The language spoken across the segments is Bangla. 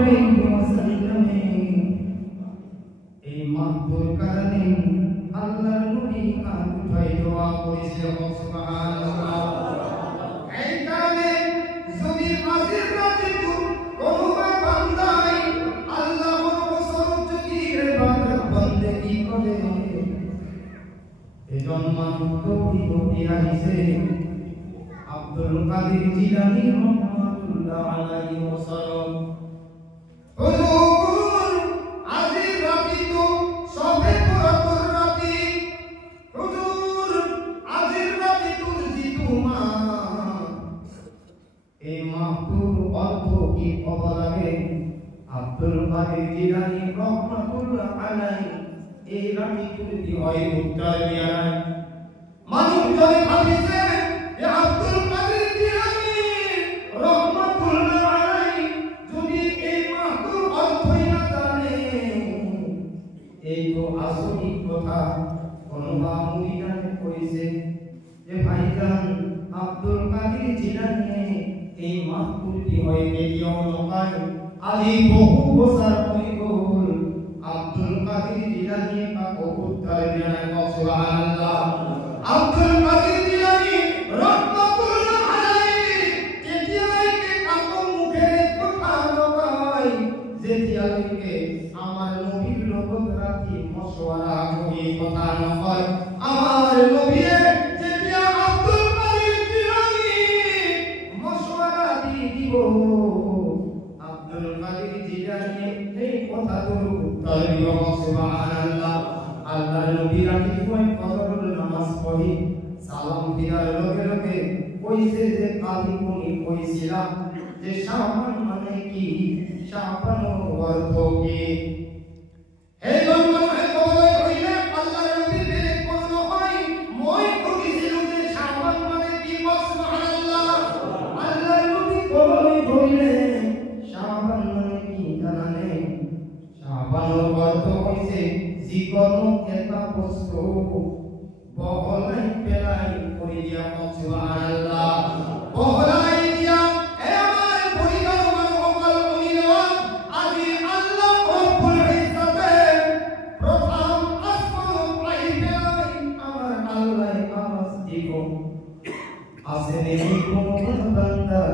আলাইহি ওয়াসাল্লাম এই মাহবুর কারণে আল্লাহর নবী হাত উঠাই দোয়া করেছিল সুবহানাল্লাহ। এই কারণে যদি আজির রাতে কোন বান্দাই আল্লাহর কসম যদি ইবাদত বন্দেগী করে এজন্য নবী আইছে আব্দুল কাদের জিলানী রাহমাতুল্লাহ আলাইহি ওয়াসাল্লাম হুজুর আজির রাতে তো সবে পুরাতন রাতে হুজুর আজির রাতে তোর জিতুমা এই মাহবুব অর্থ কি বলাবে আব্দুল কাদের জিলানী রাহমাতুল্লাহ আলাইহি এই রাতে যদি হয় উত্তর দিয়া মানুষ যদি ভাবিছে যে আব্দুল কাদের জিলানী রাহমাতুল্লাহ আলাইহি যদি এই মাহবুব অর্থই না জানে এই তো আসলি কথা কোন মুরিদানে কইছে যে ভাইজান আব্দুল কাদের জিলানী এই মাহবুবটি হয় কেউ নয় আজি বহু বছর হয়ে গেল আব্দুল কাদের জিলানী কা উত্তর জানায় সুবহানাল্লাহ। আব্দুল কাদের জিলানী রাহমাতুল্লাহ আলাইহি যেতিয়াকে কাকো মুখে কথা নয় যেতিয়াকে আমার নবীর লগত রাতি মশওয়ারা করি কথা নয় আমার নবী যেতিয়া আব্দুল কাদের জিলানী মশওয়ারা দিব আব্দুল কাদের জিলানী এই কথা তো উত্তর দিব সুবহানাল্লাহ। আল্লাহর নবী রাতে কই ফজর নামাজ পড়ি সালাম দিয়ার লগে লগে কইছে যে কালি কোনি কইছিলাম যে শাবান মানে কি শাবান অর্থ কি এই জন্য কবলে হইলে আল্লাহর নবী বেরে কোন হয় মই কইছিল যে শাবান মানে কি সুবহানাল্লাহ। আল্লাহর নবী কবলে হইলে শাবান মানে কি জানেন শাবান অর্থ হইছে জীবন এটা বস্তু বহলাই পেলাই করে দিয়া সুবহানাল্লাহ বহলাই দিয়া এ আমার পরিবার সকল মুমিন আজি আল্লাহ রব্বুল ইজ্জতে প্রথম আসমান পাই পেলাই আমার আল্লাহ আওয়াজ দিব আসেনি কোন বান্দা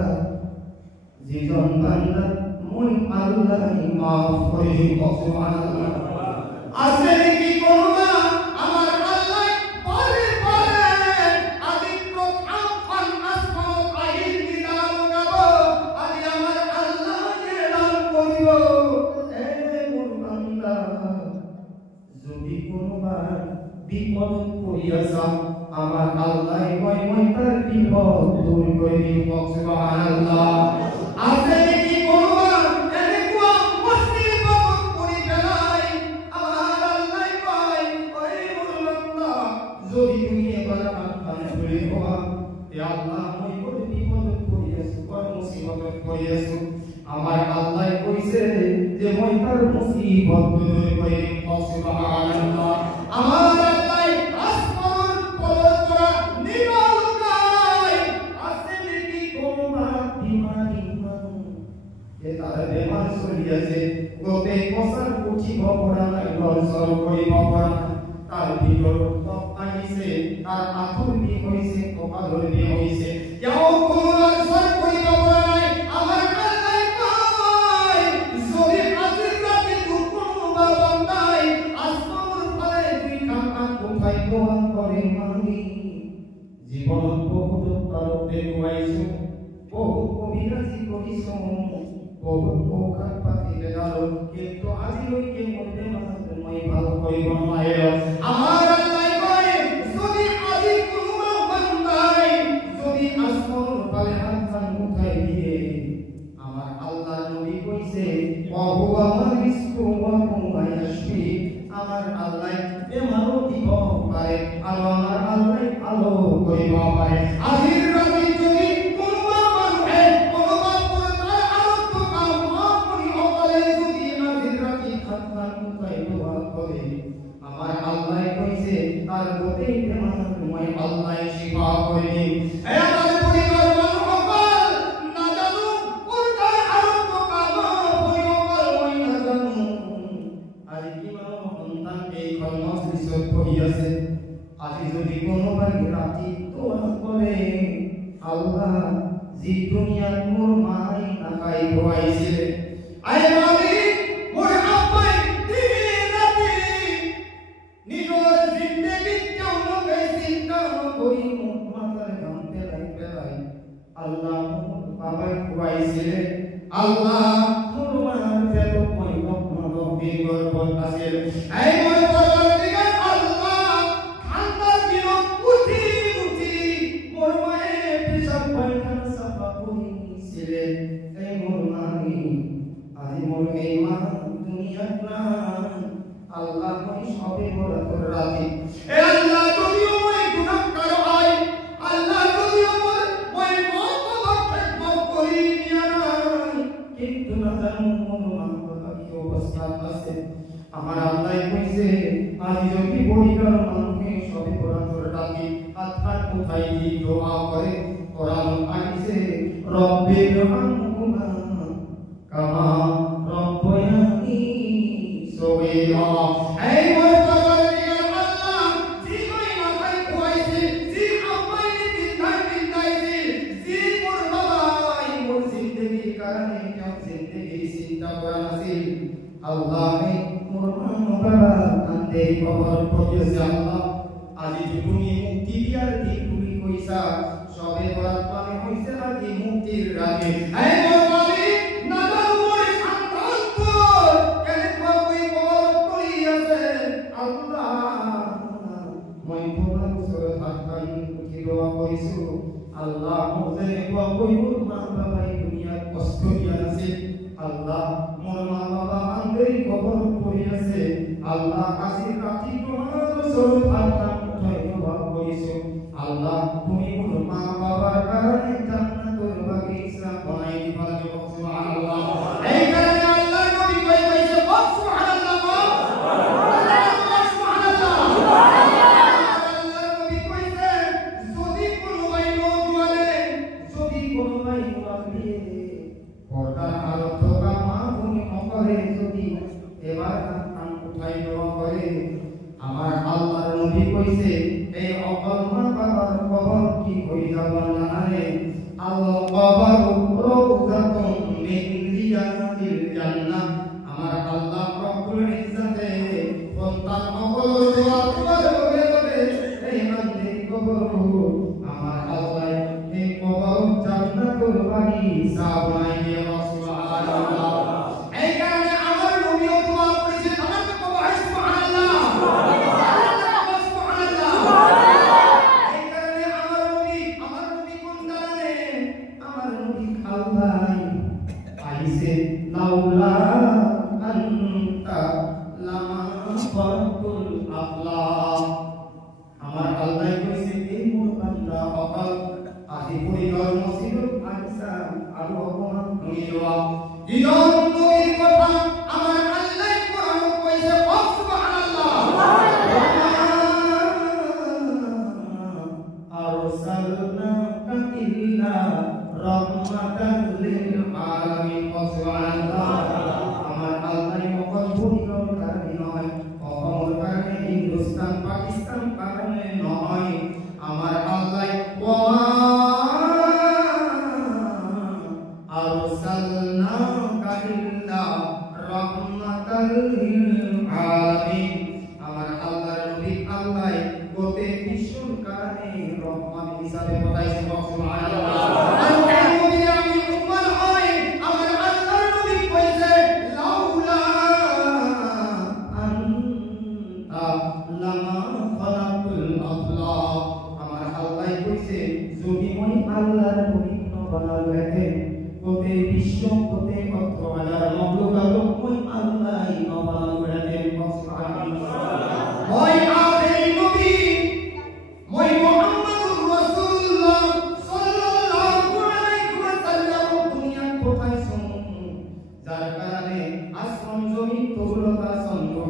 জীবন বান্দা মুই আল্লাহ মাফ করে দিব সুবহানাল্লাহ। আসেনি কি কোনবা আমার আল্লাহ পরে পরে আদি প্রথম ফান আসমান আহিল দিদার গাবো আদি আমার আল্লাহ এলান করিব এ মোর বান্দা যদি কোনবা বিপদ পড়িয়াছা আমার আল্লাহ কই মই তার বিপদ দূর করে দিব সুবহানাল্লাহ। আসেনি কি কোনবা এনেকুৱা মুসিবত পড়ি গেলাই আমার আল্লাহ কই ওই মোর বান্দা যদি তুমি এবার কান ধরে হওয়া এ আল্লাহ মই বড় বিপদ পড়িয়াছি কোন মুসিবত পড়িয়াছি আমার আল্লাহ কইছে যে মই তার মুসিবত দূর করে দিব সুবহানাল্লাহ। আমার আল্লাহ আসমান পলকরা নিবাল গায় আসেনি কি কোনবা বিমারি এ তার বেমার চলিয়াছে গোতে বছর উঠিব পড়া নাই লড়ছল করিব পড়া তার ভিতর আইছে তার আঁতুর বি হইছে কপালর বি হইছে কেউ কোন লড়ছল করিব পড়া নাই আমার আল্লাহ কই যদি আজির রাতে কোন বান্দাই আসমানের ফলে দুই কান উঠাই দোয়া করে মানি জীবন বহুত তারতে গুয়াইছো বহু কবিরাজি করিছো বহু পোকার পাতি বেদালো কিন্তু আজি লইকে মধ্যে মই ভালো কইব মায়ের আমার আল্লাহ কই যদি আজি কোন বান্দাই যদি আসমান পালে হাত কান উঠাই দিয়ে আমার আল্লাহ নবী কইছে বহু আমার বিষ্ণু মায়াশি আমার আল্লাহ এ মানো দিব পারে আর আমার আল্লাহ আলো কইব পারে আজির রাতে যদি আমার আল্লাহ কইছে তার গোতে প্রেমান মই আল্লাহ শিফা করে দিই এ আমার পরিবার সকল না জানো কোনটা আরো তো কাম হইও মালিক মোরে আব্বাই দিনে রাতে নিজের জিন্দেগি কেমন চিন্তা করি মাথার ঘাম পেলাই আল্লাহ বাবা খুয়াইছিলেন আল্লাহ তোমার পেট কই কখনো বিগর বলতাছিল এই মোর পরবর্তীকার আল্লাহ ঠান্ডা দিন উঠি মোর মায়ে পেশাব পায়খানা সাফা করিছিলেন এই মোর মানি আজ মোর এই মা দুনিয়াত নাই আল্লাহ মই সবে বড় করে রাখি এ আল্লাহ যদিও মই গুনাহগার হই আল্লাহ যদিও মই মত করি নিয়া নাই কিন্তু না জানো মোর মা কি অবস্থা আছে আমার আল্লাহ কইছে আজ যদি পরিকার মানুষকে সবে বড় করে রাখি আত্মার কোথায় দি দোয়া করে কোরআন আইছে রব্বির হামহুমা কামা রব্বায়ানি সগীরা এই মোর পরবর্তীকার আল্লাহ জীবই মাথায় খুয়াইছে জি আব্বাই বিন্দাইছে জি মোর বাবাই মোর জিন্দেগির কারণে কেউ জিন্দেগি চিন্তা করা নাছিল আল্লাহ মোর বাবা আন্দে খবর পড়িয়েছে আল্লাহ আজি তুমি মুক্তি দিয়ার দিন তুমি কইছা সবে বরাত মানে হইছে আজি মুক্তির রাতে এই মোর মালিক না জানো মোর সন্তান কেন কই বড় করি আছে আল্লাহ মই তোমার সরে হাতখানি উঠি দোয়া কইছো আল্লাহ মোরে কই মোর মা বাবাই দুনিয়ার কষ্ট দিয়া আছে আল্লাহ মোর মা বাবা আন্দে খবর পড়িয়েছে আল্লাহ আজি রাতি তোমার সরে হাতখানি উঠাই দোয়া কইছো আল্লাহ তুমি মোর মা বাবার কারণে জান্নাতুল বাগিচা বানাই দিবা লাগে সুবহানাল্লাহ এই কারণে আল্লাহ নবী কইছে সুবহানাল্লাহ সুবহানাল্লাহ আল্লাহ নবী কইছে যদি কোনো ভাই নজওয়ানে যদি কোনো ভাই মুআমিনে পর্দা আরত কামা তুমি মকরে যদি এবার কান উঠাই দেওয়া করে আমার আল্লাহর নবী কইছে এই অকল মা বাবার কবর কি হই যাব না রে আল্লাহ কবর রওজাতুন মিন রিয়াদিল জান্নাহ আমার আল্লাহ রব্বুল ইজ্জতে সন্তান অকল দোয়া করবে যাবে এই মন্দির কবর আমার আল্লাহ এই কবর জান্নাতুল বাগিচা বানাই দিয়ে সুবহানাল্লাহ এই কারণে আমার নবী দোয়া করেছে আমার কবর সুবহানাল্লাহ লাউলা আনতা লামা ফাতুল আফলাহ আমার আল্লাহ কইছে এই মোর বান্দা অকল আজি পরিবার মসজিদত আইসা আর অপমান করিয়া ইদন নবীর কথা আমার আল্লাহ কোরআন কইছে সুবহানাল্লাহ আরসালনাকা ইল্লা রাহমাতাল লিল আলামিন সুবহানাল্লাহ আমার আল্লাহ মকল পরিবার কারণে নয় অসমর কারণে হিন্দুস্তান পাকিস্তান কারণে নয় আমার আল্লাহ ওয়া আরসালনাকা ইল্লা রাহমাতাল লিল আলামিন আমার আল্লাহর নবী আল্লাহ গোটে বিশ্বর কারণে রহমান হিসাবে পাঠাইছে সুবহানাল্লাহ আল্লাহর পবিত্র বানালো হেতে কোতে বিশ্ব কোতে কত হাজার মাখলুকাত ওই আল্লাহই বানালো হেতে সুবহানাল্লাহ ওই আখেরি নবী ওই মুহাম্মদুর রাসূলুল্লাহ সাল্লাল্লাহু আলাইহি ওয়াসাল্লাম দুনিয়ার কোথায় শুনুন যার কারণে আসমান জমিন তৌলতা সন্দেহ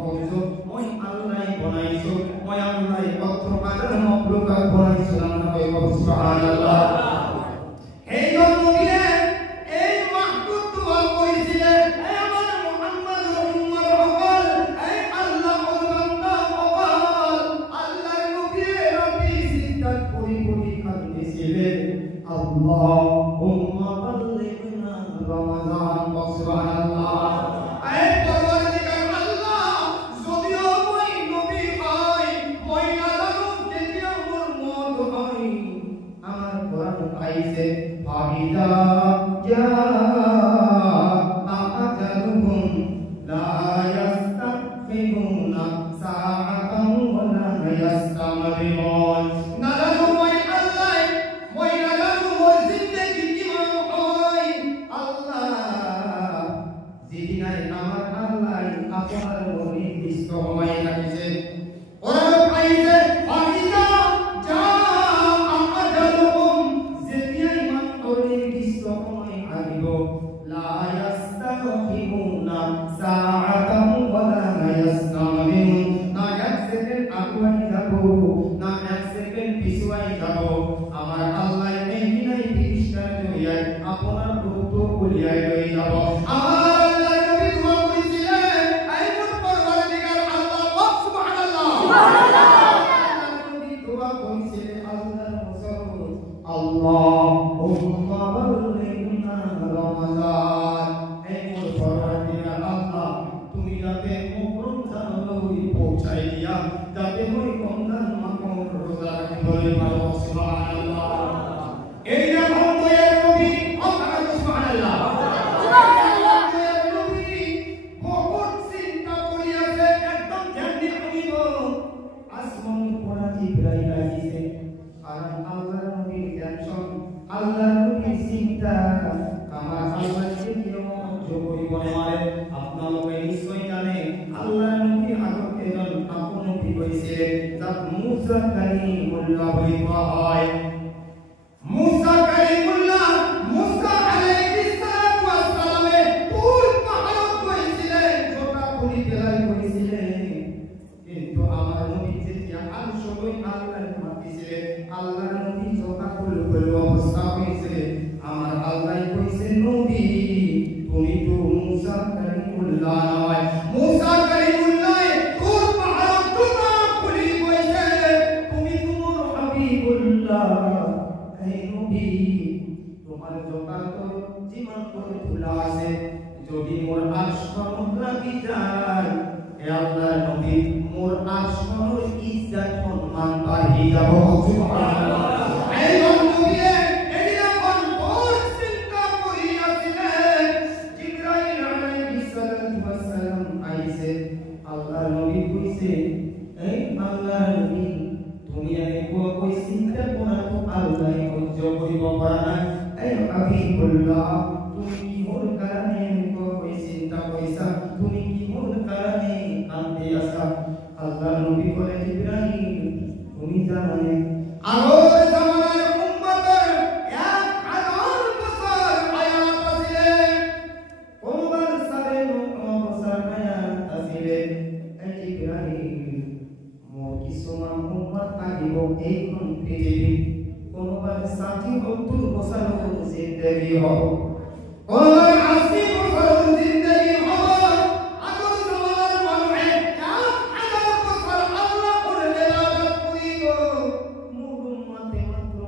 ওই আল্লাহই বানাইছো ওই আল্লাহই কত হাজার মাখলুকাত বানাইছো আমরা কই সুবহানাল্লাহ এই নবীয়ে এই মাহবুব দোয়া করেছিলেন এই আমার মুহাম্মদুর উম্মার হকল এই আল্লাহর বান্দা হকল আল্লাহর নবী রবি সিদ্দাত পরিপূর্ণ কাঁদিছিলেন আল্লাহুম্মা বাল্লিগনা রমাদান সুবহানাল্লাহ লা ইয়াস্তাখিরুনা সাআতান ওয়া লা ইয়াস্তামরিউন না জানো মই আল্লাহ মই না জানো মোর জিন্দেগি কিমান হয় আল্লাহ যেদিনাই আমার আল্লাহ আপনার নির্দিষ্ট সময় রাখিছে ওরা পাইছে আকিদা যা আমাজালুম যেদিনাই মাত্র নির্দিষ্ট সময় আসিব লা ইয়াস্তাখিরুনা সাআতান ওয়া লা ইয়াস্তামরিউন না এক সেকেন্ড আগুয়াই যাব না এক সেকেন্ড পিছুয়াই যাব আমার আল্লাহ এই দিনাই ফিরিস্তার জরিয়ায় আপনার রূপ বলিয়াই লই যাব আমার আল্লাহ নবী দোয়া করেছিলেন আই মোর পরওয়ারদিগার আল্লাহ সুবহানাল্লাহ সুবহানাল্লাহ নবী দোয়া করেছিলেন আল্লাহর রাসূল আল্লাহুম্মা বাল্লিগনা রমাদান এই মোর পরওয়ারদিগার আল্লাহ তুমি যাতে মুকরম জানালই পৌঁছাই দিয়া যাতে মই রমজান মাসের রোজা রাখতে বলে পারো সুবহানাল্লাহ এই যে ভক্তের নবী আল্লাহ সুবহানাল্লাহ সুবহানাল্লাহ এর নবী বহুত চিন্তা করিয়াছে একদম ধ্যান দিয়ে শুনিব আসমান পড়া জিবরাইল আইছে কারণ আল্লাহর নবীর টেনশন আল্লাহর নবীর চিন্তা আমার আল্লাহ যে নিয়ম করিব মানে আপনারা নিশ্চয় জানে আল্লাহর নবী আগত এজন আপন নবী হইছিলেন যাক মুসা কালিমুল্লাহ বলা হয় মুসা কালিমুল্লাহ মুসা আলাইহিস সালাতু ওয়াস সালামে তুর পাহাড় কইছিলেন ছোটা পুরি তেলাই কইছিলেন কিন্তু আমার নবী যেতিয়া আলসই আল্লাহর মাতিছিলেন আল্লাহর নবী ছোটা পুরি বলে অবস্থা হইছে আমার আল্লাহ কইছে নবী তুমি তো মুসা কালিমুল্লাহ নয় মুসা কালিমুল্লাহ তুর পাহাড় ছোটা পুরি কইছে তুমি তোমার হাবিবুল্লাহ এই নবী তোমার যত জীবন করে তুলা আছে যদি মোর আশমন লাগি যায় হে আল্লাহর নবী মোর আশমনের ইজ্জত সম্মান বাড়ি যাব সুবহানাল্লাহ এই নবী এদিন কোন বড় চিন্তা করিয়াছিলেন জিবরাইল আলাইহিস সালাতু ওয়াস সালাম আইছে আল্লাহর নবী কইছে এই আল্লাহর নবী তুমি আমি কই চিন্তা করা তো আল্লাহ সহ্য করিব পারা না এই হাবিবুল্লাহ তুমি কি মোর কারণে কই চিন্তা কইছা তুমি কি মোর কারণে কান্দে আসা আল্লাহর নবী বলে জিবরাইল তুমি জানো আগর জামানার উম্মতের 1000 বছর আয়াত আছে কোনবার সাড়ে 9 বছর আয়াত আছে এই জিবরাইল মোর কিছুমান উম্মত আহিব এইখন পৃথিবী কোনবার 60-70 বছর জিন্দেগি হব কোনবার 80 বছর জিন্দেগি হব আগর জামানার মানুষে 1000 বছর আল্লাহর ইবাদত করিব মোর উম্মতে মাত্র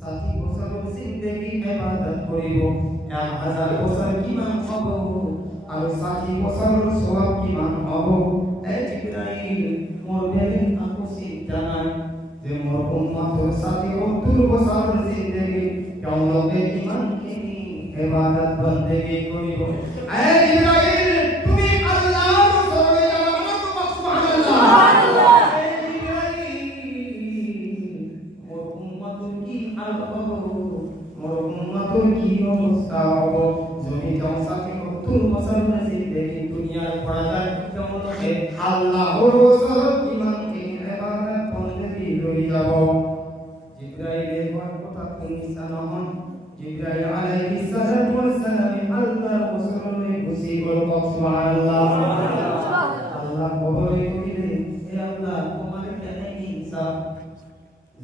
60 বছর জিন্দেগি ইবাদত করিব 1000 বছর কিমান হব আর 60 বছর সওয়াব কিমান হব এই জিবরাইল মোর বেগে আপু চিন্তা নাই যে মোর উম্মতের সাথে 70 বছর জিন্দেগি কেমনকে ইমান কিনি ইবাদত বন্দেগি করিব এই জিবরাইল তুমি আল্লাহর সরবে জানা সুবহানাল্লাহ সুবহানাল্লাহ এই জিবরাইল মোর উম্মতের কি হাল হবে মোর উম্মতের কি অবস্থা হবে যদি জনসাকে 70 বছর জিন্দেগি দুনিয়ার পড়া যায় কেমনকে আল্লাহর রাসূল ইমান কিনি ইবাদত বন্দেগি লই যাব জিবরাইলের কথা তুমি জানো জিবরাইল আলাইহিস সালাতু ওয়াস সালাম আল্লাহর রাসূলকে খুশি করব সুবহানাল্লাহ আল্লাহ কবরে কইলে হে আল্লাহ তোমার কেন ইনসাফ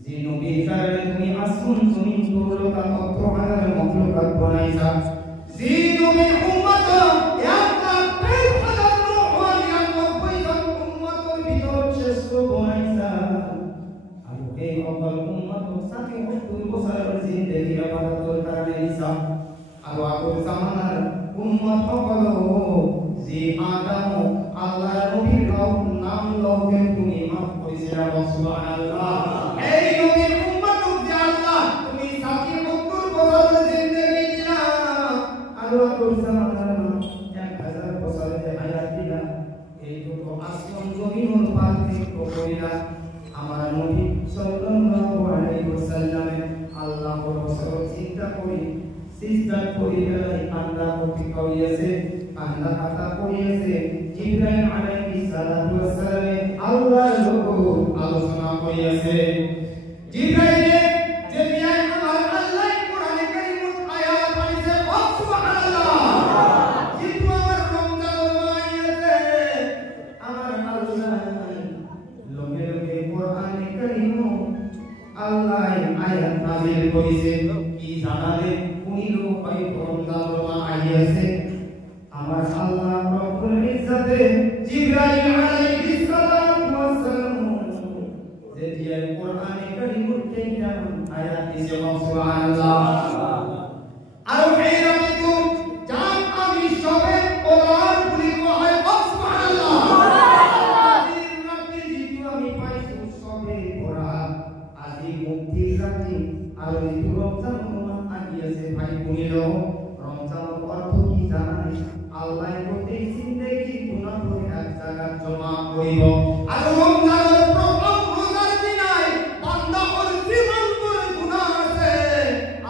যে নবীর কারণে তুমি আসমান জমিন দুর্লতা কত হাজার মাখলুকাত বানাইছা যে নবীর উম্মত 1,000,000 উম্মতের ভিতর শ্রেষ্ঠ বানাইছা আর এই অকল উম্মত সাথে 70 বছর জিন্দেগি ইবাদতের কারণে দিছা আর আগর জামানার উম্মত সকল যে আদম আল্লাহর নবীর নাম লওকে তুমি মাফ করেছিলা সুবহানাল্লাহ এই নবীর উম্মত যে আল্লাহ তুমি 60-70 বছর জিন্দেগি দিলা আর আগর জামানার পরিবেলায় কান্না করতে করিয়েছে কান্না কথা করিয়েছে জিবরাইল আলাইহিস সালাতু ওয়াস সালাম আল্লাহর লোক আলোচনা করিয়েছে জিবরাইল যে দিয়া আমার আল্লাহ কোরআনে কারীমত আয়াত আনিছে সুবহানাল্লাহ জিতু আমার রমজান মাইয়াছে আমার আল্লাহ লগে লগে কোরআনে কারীমত আল্লাহ আয়াত নাযিল করেছে কি জানালে উনিও হয়তো রমজান আইয়াছে আমার আল্লাহ রব্বুল ইজ্জতে জিবরাইল আলাইহিস সালাতু ওয়াস সালাম যে দিয়া কোরআনে কারীমত তেইটা আয়াত দিয়েছে সুবহানাল্লাহ আর হেরামিতু জান আমি সবে ওলার বলিব হয় সুবহানাল্লাহ রাতে জিতু আমি পাইছি সবে ওরা আজি মুক্তির রাতে আর এই রমজান আইয়াছে ভাই বলিল রমজানের অর্থ কি জানেন আল্লাহ বলতে জিন্দেগি গুনাহ করে এক জায়গা জমা করিব আর রমজানের প্রথম রোজার দিনাই বান্দা ওর জীবন করে গুনাহ আছে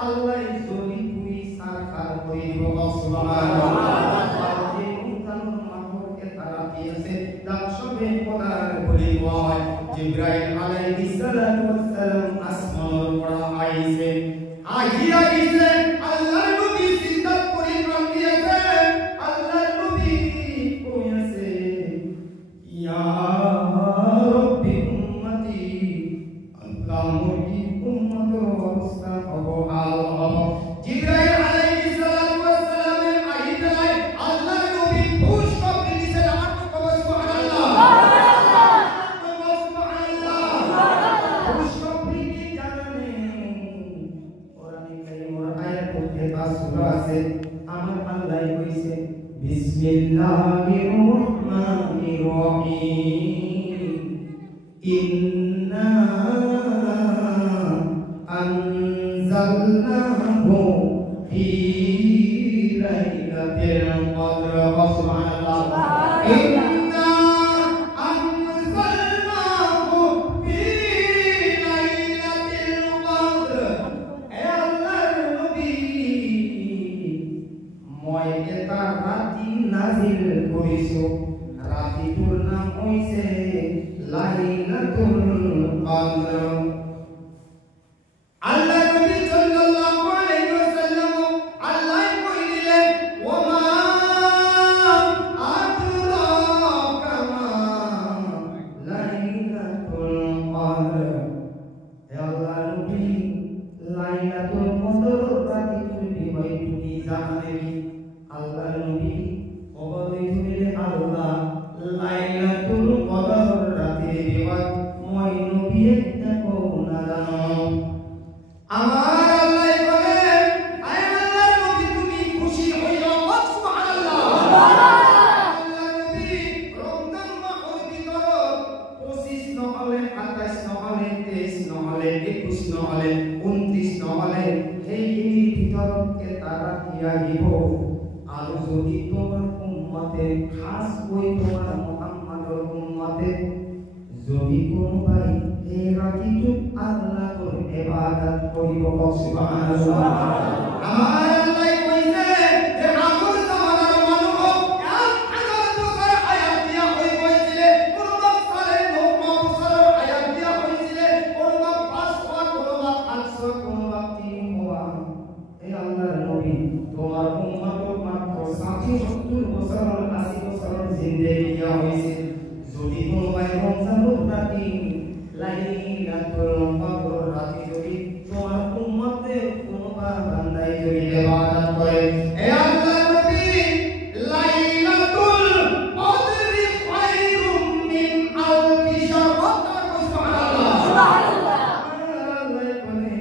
আল্লাহ যদি পুরি সারকার করিব সুবহানাল্লাহ এই রমজানের মাহকে তারা দিয়েছে দাসবে খোদার বলিব হয় জিবরাইল আলাইহিস সালাতু ওয়াস সালাম আসমানের পড়া আইছে আহিয়া গিয়ে আল্লাহর নবী সিদ্ধাত পরিক্রম দিয়েছে আল্লাহর নবী কইছে ইয়া রাব্বি উম্মতি আল্লাহ মুরকি উম্মতের অবস্থা অবহাল হব জিবরাইল আলাইহিস সালাতু ওয়াস সালামের আইতায় আল্লাহর নবী পুষ্প দিয়েছে আমার তো কবর সুবহানাল্লাহ সুবহানাল্লাহ পুষ্প দিতে জানেন সূরা আছে আমার আল্লাহ কইছে বিসমিল্লাহির রহমানির রহিম ইন্না আনজালনাহু ফি লাইলাতিল কদর সুবহানাল্লাহ ইন্না আনজালনাহু ফি লাইলাতিল কদর হে আল্লাহর নবী মই এটা রাতি নাযিল করিছো রাতির নাম হইছে লাইলাতুল কদর আল্লাহ নবী সাল্লাল্লাহু আলাইহি ওয়াসাল্লাম আল্লাহ কই দিলেন ওমা আদরাকা মা লাইলাতুল কদর হে আল্লাহ নবী লাইলাতুল কদর রাতি তুমি হয়তো কি জানেন আল্লাহ নবী অবদই শুনিলে আল্লাহ লাইলাতুল কদর রাতে বিবাদ মই নবী একটা কোনা জানো আমার আল্লাহ বলে আয় আল্লাহ নবী তুমি খুশি হইও সুবহানাল্লাহ আল্লাহ নবী রমজান মাসের ভিতর 25 নহলে 28 নহলে 23 নহলে 21 নহলে 29 নহলে এই ভিতরকে তারা কি আহিব আর যদি তোমার উম্মতে খাস ওই তোমার মুহাম্মদের উম্মতে যদি কোন ভাই এই রাতিতে আল্লাহর ইবাদত করিব সুবহানাল্লাহ আমার আল্লাহ কইছে যে আগর জামানার মানুষ 1000 বছর হায়াত দিয়া হই কইছিলে কোন বছরে 9 বছর হায়াত দিয়া হইছিলে কোন 500 কোন 800 কোন 300 এই আল্লাহর নবী তোমার উম্মতর মাত্র 60-70 বছর 80 বছর জিন্দেগি দিয়া হইছে যদি কোন ভাই রমজানের রাতে লাইলাতুল কদর রাতে যদি তোমার উম্মতে কোন বান্দাই যদি ইবাদত করে হে আল্লাহর নবী লাইলাতুল কদরি খায়রুম মিন আলফি শাহর সুবহানাল্লাহ সুবহানাল্লাহ আল্লাহ বলে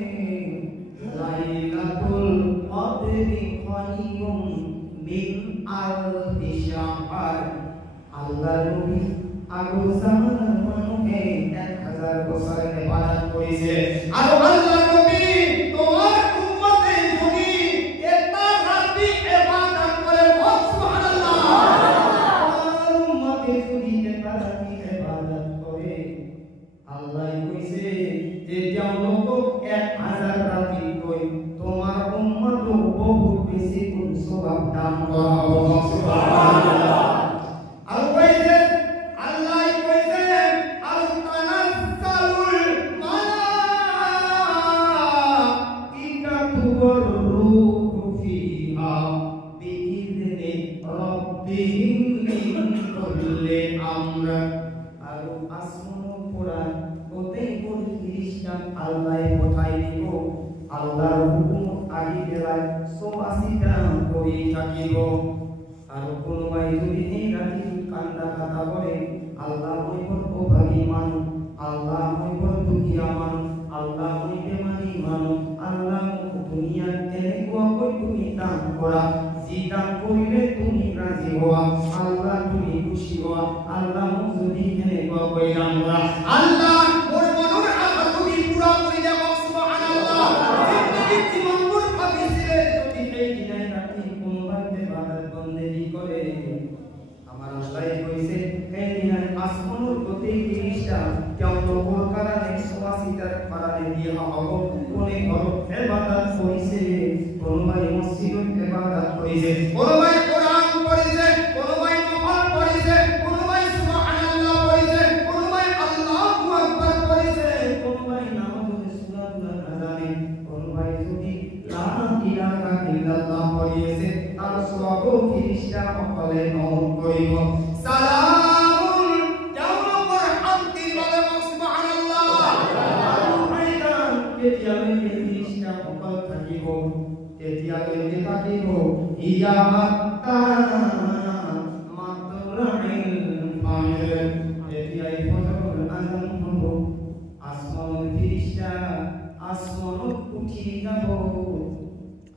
লাইলাতুল কদরি খায়রুম মিন আলফি শাহর আল্লাহ নবী আগর জামানার মানুষে 1000 বছর ইবাদত করেছে আর আল্লাহ নবী তোমার উম্মতে যদি একটা রাতি ইবাদত করে সুবহানাল্লাহ তোমার উম্মতে যদি একটা রাতি ইবাদত করে আল্লাহ কইছে যে যেমন লোক 1000 রাতি কই তোমার উম্মত বহু বেশি দিন করলে আমরা আর আসমান কোরআন ওতেই কোন ফেরেশতা আল্লাহ পাঠাই দিব আল্লাহর হুকুম আগে বেলায় 84টা করে থাকিব আর কোন ভাই যদি এই রাতে কান্দা কথা বলে আল্লাহ হইবর অভাবী মানুষ আল্লাহ হইবর দুঃখিয়া মানুষ আল্লাহ হইবে মানি মানুষ আল্লাহ দুনিয়ার এনেকুয়া কই তুমি দান করা যে দান করিলে তুমি রাজি হওয়া আল্লাহ তুমি খুশি হওয়া আল্লাহ যদি এনেকুয়া কই দান করা আল্লাহ মোর মনের আশা তুমি পুরা করে দেব সুবহানাল্লাহ জিন্দগি জীবন মোর ভাবিছিলে যদি এই দিনে রাতে কোন বান্দে ইবাদত বন্দেগি করে আমার আল্লাহ কইছে এই দিনে আসমানের প্রতি ফেরেশতা কেমন প্রকার 180টার পারানে দিয়া হবে কোনে ঘর ইবাদত কইছে কোন ভাই মসজিদে ইবাদত কইছে কোন ভাই কোরআন পড়িছে কোন ভাই নফল পড়িছে কোন ভাই সুবহানাল্লাহ পড়িছে কোন ভাই আল্লাহু আকবার পড়িছে কোন ভাই নামাজে সূরাতুল আযানে কোন ভাই যদি লা ইলাহা ইল্লাল্লাহ পড়িছে তার সওয়াব ফেরেশতা সকলে নমন করিব সালামুন ইয়াউমুর হামদি বলে সুবহানাল্লাহ আইদান কেতিয়ালে ফেরেশতা সকল থাকিব কেতিয়ালে থাকিব ইয়া হাত্তা মাতলাইল ফাজর কেতিয়াই ফজর আযান হবো আসমানের ফেরেশতা আসমানত উঠি যাব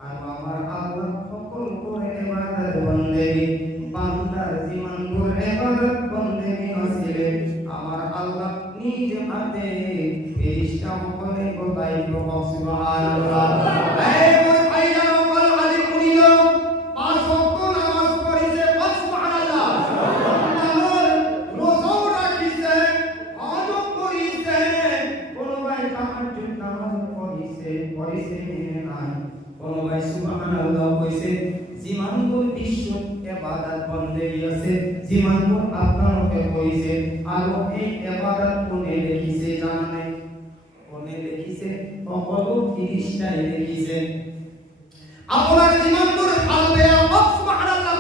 আর আমার আল্লাহ সকল করে ইবাদত বন্দেগি বান্দার জীবন করে ইবাদত বন্দেগি আসিলে আমার আল্লাহ নিজ হাতে ফেরেশতা সকলে গোটাইব সুবহানাল্লাহ এই মোর ভাইরা সকল আলী করিল পাঁচ ওয়াক্ত নামাজ পড়িছে সুবহানাল্লাহ সুবহানাল্লাহ রোজাও রাখিছে হজ করিছে কোন ভাই তাহাজ্জুদ নামাজ পড়িছে নাই কোন ভাই সুবহানাল্লাহ কইছে জীবনপুর বিশ্ব ইবাদত বন্দেগি আছে জীবনপুর আপনারকে কইছে আর এই ইবাদত কোনে লিখিছে জানে কোনে লিখিছে সকল ফেরেশতাই লিখিছে আপনার জীবনপুর ফলবে সুবহানাল্লাহ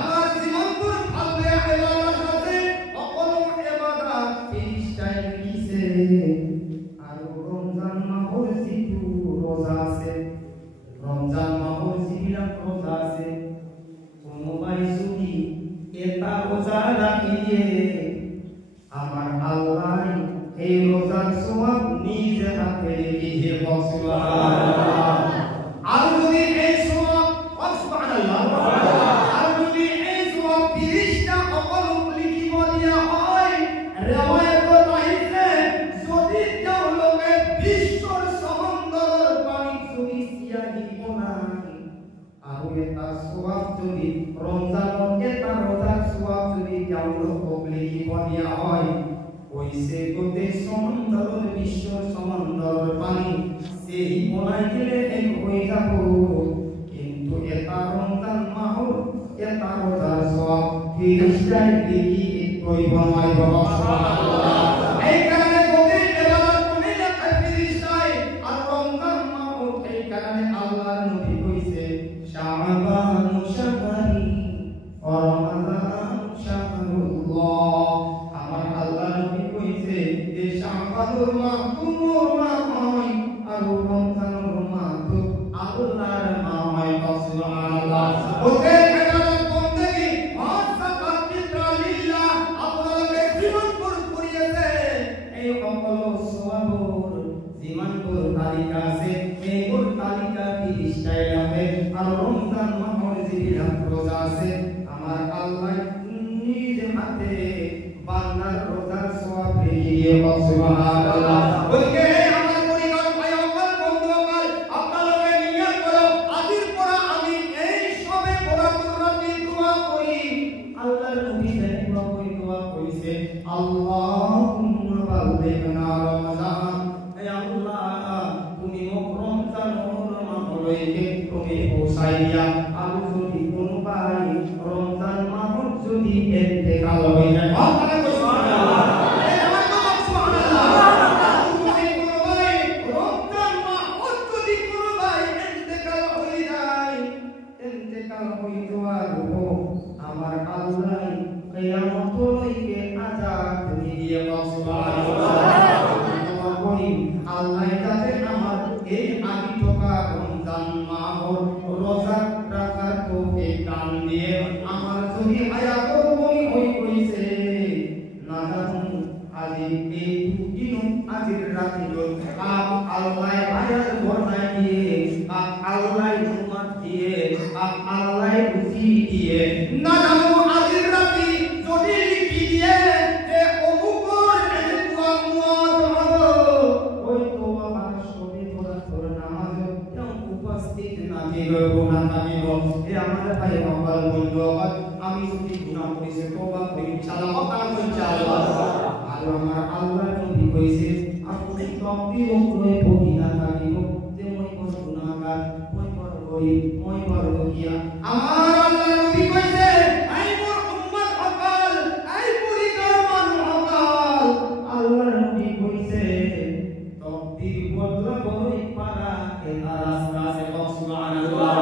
আমার জীবনপুর ফলবে ইবাদত আছে সকল ইবাদত ফেরেশতাই লিখিছে আর রমজান মাসের জিতু রোজা আছে রমজান মাসের জিবিলা রোজা আছে কোন ভাই যদি এটা রোজা রাখি দিয়ে আমার আল্লাহ এই রোজার সওয়াব নিজ হাতে লিখে সুবহানাল্লাহ আর যদি এই সওয়াব সুবহানাল্লাহ আর যদি এই সওয়াব ফেরেশতা সকল লিখিব দিয়া হয় রিওয়ায়াত রহিছে যদি কেউ লোকে বিশ্বর সমুদ্রের পানি যদি সিয়াহি বনাই আর এটা সওয়াব যদি রমজান এটা রোজার সওয়াব যদি কেউ লোক লিখিব দিয়া হয় ওইসে গোটে সমুদ্রের বিশ্বর সমুদ্রের পানি সেই বনাই গেলে এক হয়ে যাব কিন্তু এটা রমজান মাহ এটা রোজার সওয়াব ফেরেশতাই লিখি কই বনাই সুবহানাল্লাহ এই কারণে গোটে ইবাদত কোনে লেখা ফেরেশতাই আর রমজান মাহ এই কারণে আল্লাহর নবী কইছে শাবান শাহরি রমাদান শাহরুল্লাহ আমার আল্লাহ নবী কইছে যে শাবানুর মাহ তুমুর মাহ হয় আর রমজানুর মাহ তো আল্লাহর মাহ হয় সুবহানাল্লাহ ওতে ইবাদত বন্দেগি হজ যাকাত ফিতরালিল্লাহ আপনাকে জীবনপুর করিয়েছে এই সকল সওয়াবর জীবনপুর তালিকা আছে এই পুর তালিকা ফেরেশতাই লেখে আর রমজান মাসের জিবিলা রোজা আছে আমার আল্লাহ নিজ হাতে বান্দার রোজার সওয়াব লিখিয়ে সুবহানাল্লাহ বলকে আমার পরিবার ভাই সকল বন্ধুসকল আপনারা নিয়ত করো আজির পড়া আমি এই সবে বরাতুর রাতে দোয়া করি আল্লাহর নবী দোয়া কইছে আল্লাহুম্মা বাল্লিগনা রমাদান হে আল্লাহ তুমি রমজানুর মাহলৈকে তুমি পৌঁছাই দিয়া আর যদি কোন ভাই রমজান মাহ যদি ইন্তেকাল হয়ে যায় আপনারা কই সুবহানাল্লাহ এই আমার তো সুবহানাল্লাহ যদি কোন ভাই রমজান মাহ যদি কোন ভাই ইন্তেকাল হয়ে যায় ইন্তেকাল হয়ে যাওয়ার হায়াত বনি হই কইছে না জানো আজি এই দিন আজির রাতে আপ আল্লাহ হায়াত বর্ণায় দিয়ে আপ আল্লাহ উম্মত দিয়ে আপ আল্লাহ রুজি দিয়ে না জানো আজির রাতে যদি লিখি দিয়ে যে অমুকর এনেকুয়া মুয়াদ হলো ওই তো আমার সবে তোরা তোর নামাজ কেমন উপস্থিত না দিল না থাকিব এ আমার ভাই বাবা বন্ধু আমি যদি গুনাহ করেছি তওবা করি ইনশাআল্লাহ তাআলা ইনশাআল্লাহ আর আমার আল্লাহ নবী কইছে আপনি তকদির উপরে বহি না থাকিব যে মই বড় গুনাহগার মই বড় গরিব মই বড় দুখিয়া আমার আল্লাহ নবী কইছে আই মোর উম্মত হকাল আই পরিবার মানুষ হকাল আল্লাহ নবী কইছে তকদির বদলা বড়ই পারা এ রাস্তা আছে সুবহানাল্লাহ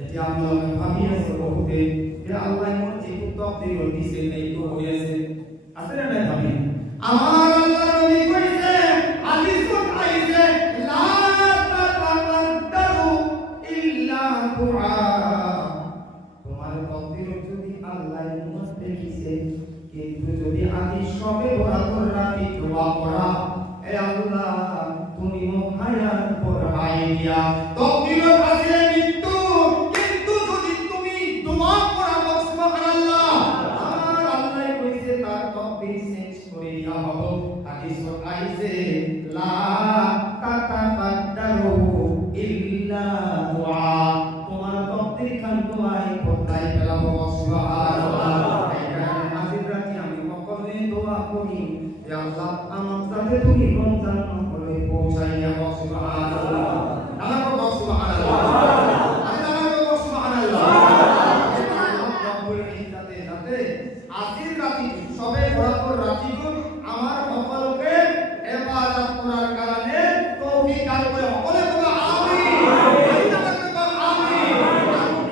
এটি আমরা ভাবি আছে বহুতে যে আল্লাহ মোর যে তকদির দিছে এই তো হইছে আসলে না ভাবি আমার আল্লাহ নবী কইছে হাদিসত আইছে লা তাতাকাদ্দারু ইল্লা দুআ তোমার তকদির যদি আল্লাহ মুস্ত দেখিছে কিন্তু যদি আদি সবে বরাবর রাখি দোয়া করা এ আল্লাহ তুমি মোক হায়াত পড়াই দিয়া তকদির আছে মৃত্যু কিন্তু যদি তুমি দোয়া করা সুবহানাল্লাহ আমার আল্লাহ কইছে তার তকদির চেঞ্জ করে দিয়া হবে হাদিসত আইছে লা তাতাকাদ্দারু ইল্লা দুআ তোমার তকদির খান দোয়াই বদলাই ফেলাবো সুবহানাল্লাহ এই কারণে আজির রাতে আমি সকলে দোয়া করি হে আল্লাহ আমার সাথে তুমি রমজান মাসে পৌঁছাইয়া দাও সুবহানাল্লাহ আমার কথা সুবহানাল্লাহ আল্লাহ সুবহানাল্লাহ রব্বুল ইজ্জতে যাতে আজির রাতে সবে বরাবর রাতিগুন আমার সকলকে ইবাদত করার কারণে তৌফিক দান করে সকলে বলো আমিন আমিন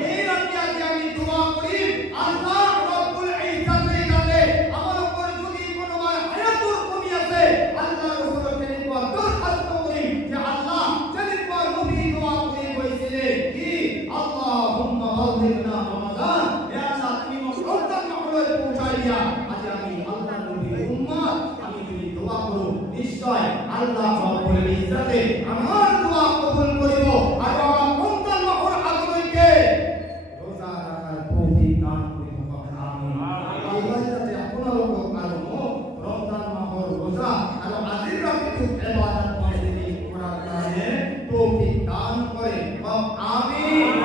এই রাতে আজ আমি দোয়া করি আল্লাহ রব্বুল ইজ্জতে যাতে আমার উপর যদি কোনো হায়াতুর কমি আছে আল্লাহ রাসূলকে দোয়া দরখাস্ত করি যে আল্লাহ যদি পর নবী দোয়া করে কইছিলে কি আল্লাহুম্মা বাল্লিগনা রমাদান হে আল্লাহ তুমি রমজান মাসে পৌঁছাইয়া আজ আমি আল্লাহ নবীর উম্মত আমি যদি দোয়া করব নিশ্চয় আল্লাহ রব্বুল ইজ্জতে আমার দোয়া কবুল করিব আর আমার রমজান মাসের আগমনকে রোজা রাখার তৌফিক দান করিব আমিন আল্লাহ যাতে আপনারও কারণে রমজান মাসের রোজা আর আজির রাতে ইবাদত করে করার কারণে তৌফিক দান করে আমিন